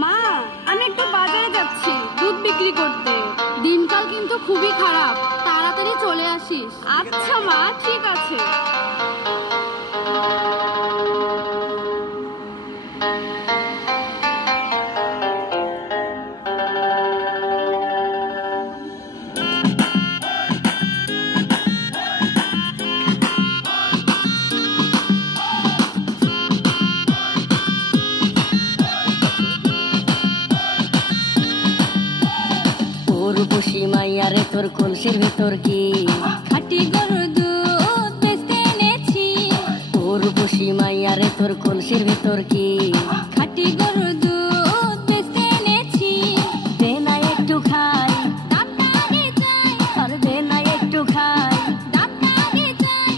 মা, আমি একটু বাজারে যাচ্ছি দুধ বিক্রি করতে। দিনকাল কিন্তু খুবই খারাপ, তাড়াতাড়ি চলে আসিস। আচ্ছা মা, ঠিক আছে। মাইয়ারে তোর কলসির ভিতর কি খাঁটি গরুর দুধ বেচতে এনেছি। তোর বসি মাইয়ারে তোর কলসির ভিতর কি খাঁটি গরুর দুধ বেচতে এনেছি। দে না একটু খাই, দামটা আগে চাই, আর দে না একটু খাই, দামটা আগে চাই।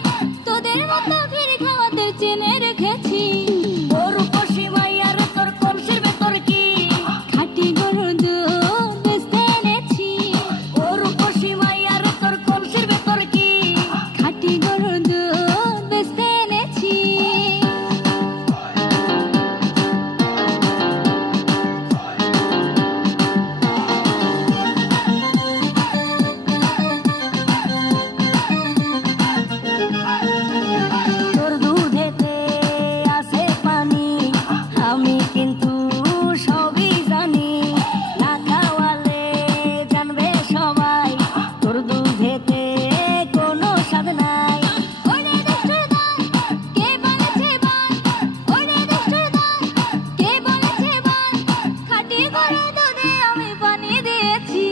তোদের মতো ফিরে খাওয়াতে চেনে রেখেছি। তোর বসি মাইয়ারে তোর কলসির ভিতর কি খাঁটি গরুর দুধ বেচতে এনেছি। তোর বসি মাইয়ারে তোর কলসির ভিতর কি খাঁটি গরুর দুধ বেচতে এনেছি। তোর দুধেতে আছে পানি, আমি কিন্তু সবই জানি। না খাওয়ালে জানবে সবাই তোর দুধেতে কোনো স্বাদ নাই। ওরে দুষ্টুর দল, কে বলেছে বল? ওরে দুষ্টুর দল, কে বলেছে বল? খাঁটি গরুর দুধে আমি পানি দিয়েছি।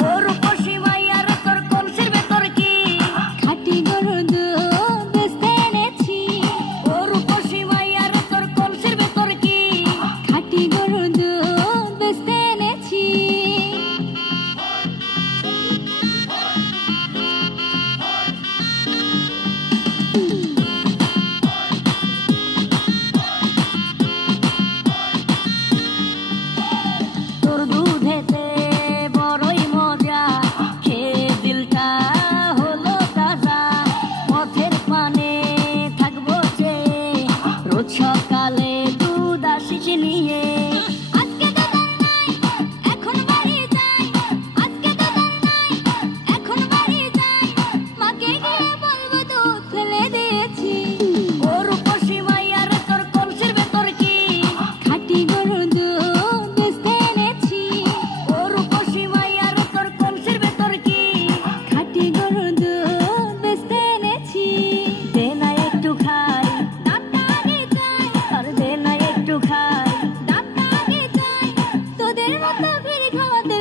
তোর বসি মাইয়ারে তোর কলসির ভিতর কি খাঁটি গরুর দুধ বেচতে এনেছি। তোর বসি মাইয়ারে তোর কলসির ভিতর কি খাঁটি গরুর দুধ বেচতে এনেছি। তোর দুধেতে বড়ই মজা, খেয়ে দিলটা হলো তাজা। পথের পানে থাকবো চেয়ে, রোজ সকালে দুধ আসিস নিয়ে। আজকে তো দর নাই, এখন বাড়ি যাই। আজকে তো দর নাই, এখন বাড়ি যাই। মাকে গিয়ে বলবো দুধ ফেলে দিয়েছি। তোর বসি মাইয়ারে তোর কলসির ভিতর কি খাঁটি গরুর দুধ বেচতে এনেছি। তোর বসি মাইয়ারে তোর কলসির ভিতর কি খাঁটি গরুর দুধ বেচতে এনেছি। দে না একটু খাই, দামটা আগে চাই, আর দে না একটু খাই, দামটা আগে চাই। তোদের মতো ফিরে খাওয়াতে